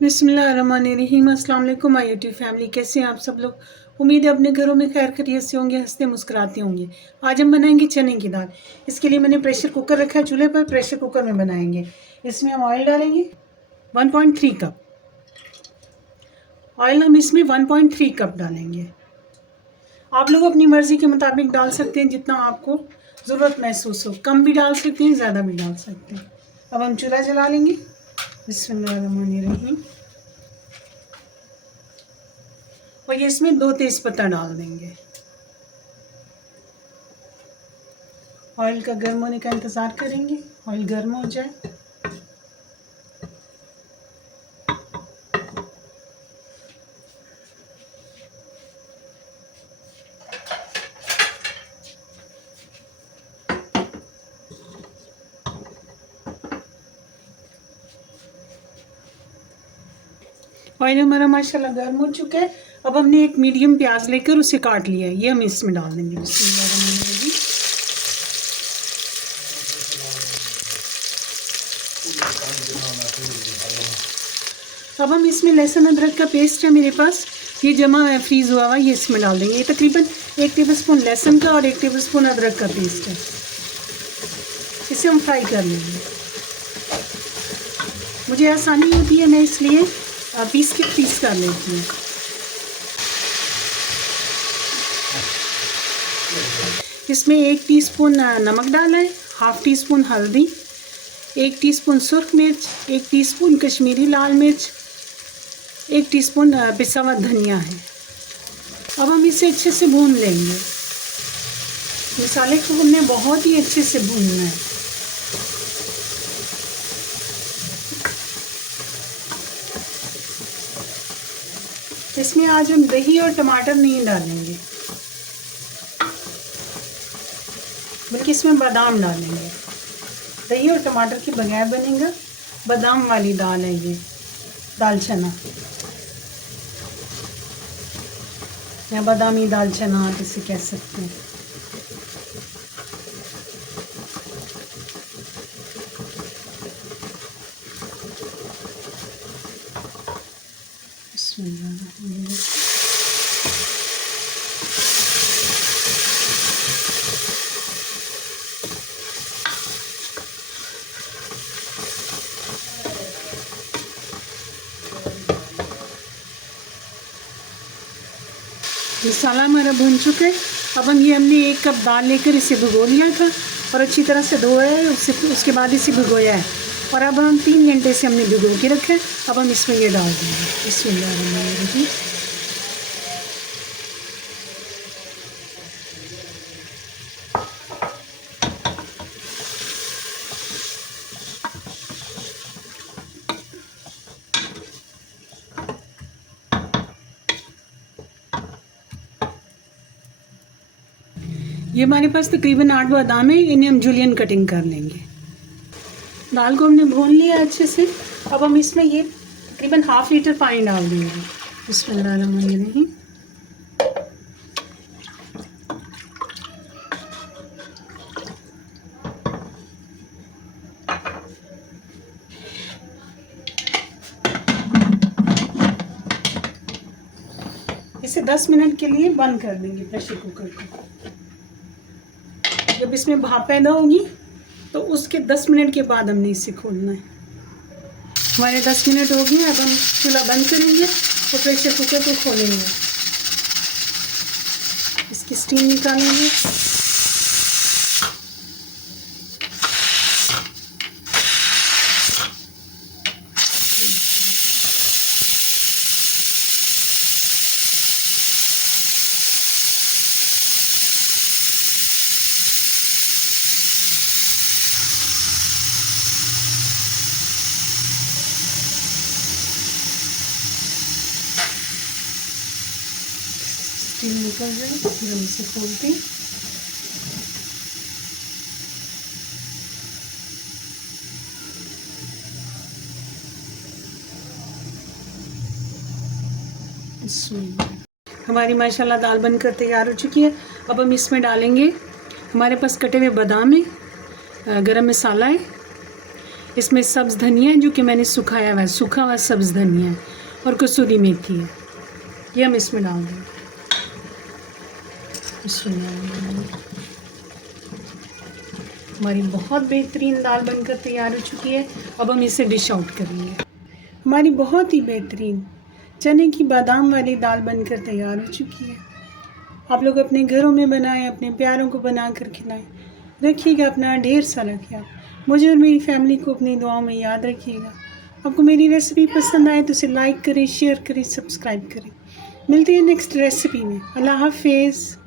बिस्मिल्लाहिर्रहमानिर्रहीम। अस्सलाम वालेकुम माय यूट्यूब फैमिली, कैसे हैं आप सब लोग। उम्मीद है अपने घरों में खैर खैरियत से होंगे, हंसते मुस्कुराते होंगे। आज हम बनाएंगे चने की दाल। इसके लिए मैंने प्रेशर कुकर रखा है चूल्हे पर। प्रेशर कुकर में बनाएंगे। इसमें हम ऑयल डालेंगे 1.3 कप। ऑयल हम इसमें 1.3 कप डालेंगे। आप लोग अपनी मर्ज़ी के मुताबिक डाल सकते हैं, जितना आपको ज़रूरत महसूस हो। कम भी डाल सकते हैं, ज़्यादा भी डाल सकते हैं। अब हम चूल्हा जला लेंगे। बिस्मिल्लाहिर्रहमानिर्रहीम। और ये इसमें 2 तेज़पत्ता डाल देंगे। ऑयल का गर्म होने का इंतज़ार करेंगे। ऑयल गर्म हो जाए ऑयल हमारा माशाल्लाह गर्म हो चुका है। अब हमने एक मीडियम प्याज लेकर उसे काट लिया है, ये हम इसमें डाल देंगे। बिस्मिल्लाहिर्रहमानिर्रहीम। अब हम इसमें लहसुन अदरक का पेस्ट है मेरे पास, ये जमा है फ्रीज़ हुआ हुआ, ये इसमें डाल देंगे। ये तकरीबन 1 टेबलस्पून लहसुन का और 1 टेबलस्पून अदरक का पेस्ट है। इसे हम फ्राई कर लेंगे। मुझे आसानी होती है, मैं इसलिए पीस कर लेती हूँ। इसमें 1 टीस्पून नमक डाला है, हाफ़ टी स्पून हल्दी, 1 टीस्पून सुर्ख मिर्च, 1 टीस्पून कश्मीरी लाल मिर्च, 1 टीस्पून पिसा हुआ धनिया है। अब हम इसे अच्छे से भून लेंगे। मसाले को हमने बहुत ही अच्छे से भूनना है। इसमें आज हम दही और टमाटर नहीं डालेंगे, बल्कि इसमें बादाम डालेंगे। दही और टमाटर के बगैर बनेगा। बादाम वाली दाल है ये, दाल चना या बादामी दाल चना आप इसे कह सकते हैं। मसाला हमारा भून चुका है। अब हमने 1 कप दाल लेकर इसे भिगो लिया था और अच्छी तरह से धोया है। उसके बाद इसे भिगोया है और अब हम 3 घंटे से हमने भिगो के रखा है। अब हम इसमें ये डाल देंगे। बिस्मिल्लाहिर्रहमानिर्रहीम। ये हमारे पास तकरीबन 8 बादाम है, इन्हें हम जूलियन कटिंग कर लेंगे। दाल को हमने भून लिया अच्छे से। अब हम इसमें ये तकरीबन ½ लीटर पानी डाल देंगे। बिस्मिल्लाहिर्रहमानिर्रहीम। इसे 10 मिनट के लिए बंद कर देंगे प्रेशर कुकर को। जब इसमें भाप पैदा होगी तो उसके 10 मिनट के बाद हमने इसे खोलना है। हमारे 10 मिनट हो गए। अब हम चूल्हा बंद करेंगे और प्रेशर कुकर को खोलेंगे। इसकी स्टीम निकालेंगे। स्टीम निकल जाए फिर हम इसे खोलते हैं। हमारी माशाल्लाह दाल बनकर तैयार हो चुकी है। अब हम इसमें डालेंगे, हमारे पास कटे हुए बादाम है, गरम मसाला है, इसमें सब्ज़ धनिया है जो कि मैंने सुखाया हुआ है, सूखा हुआ सब्ज़ धनिया है, और कसूरी मेथी है, ये हम इसमें डाल देंगे। हमारी बहुत बेहतरीन दाल बनकर तैयार हो चुकी है। अब हम इसे डिश आउट करेंगे। हमारी बहुत ही बेहतरीन चने की बादाम वाली दाल बनकर तैयार हो चुकी है। आप लोग अपने घरों में बनाएं, अपने प्यारों को बना कर खिलाएं। रखिएगा अपना ढेर सारा ख्याल। मुझे और मेरी फैमिली को अपनी दुआओं में याद रखिएगा। आपको मेरी रेसिपी पसंद आए तो इसे लाइक करें, शेयर करें, सब्सक्राइब करें। मिलती है नेक्स्ट रेसिपी में। अल्लाह हाफिज़।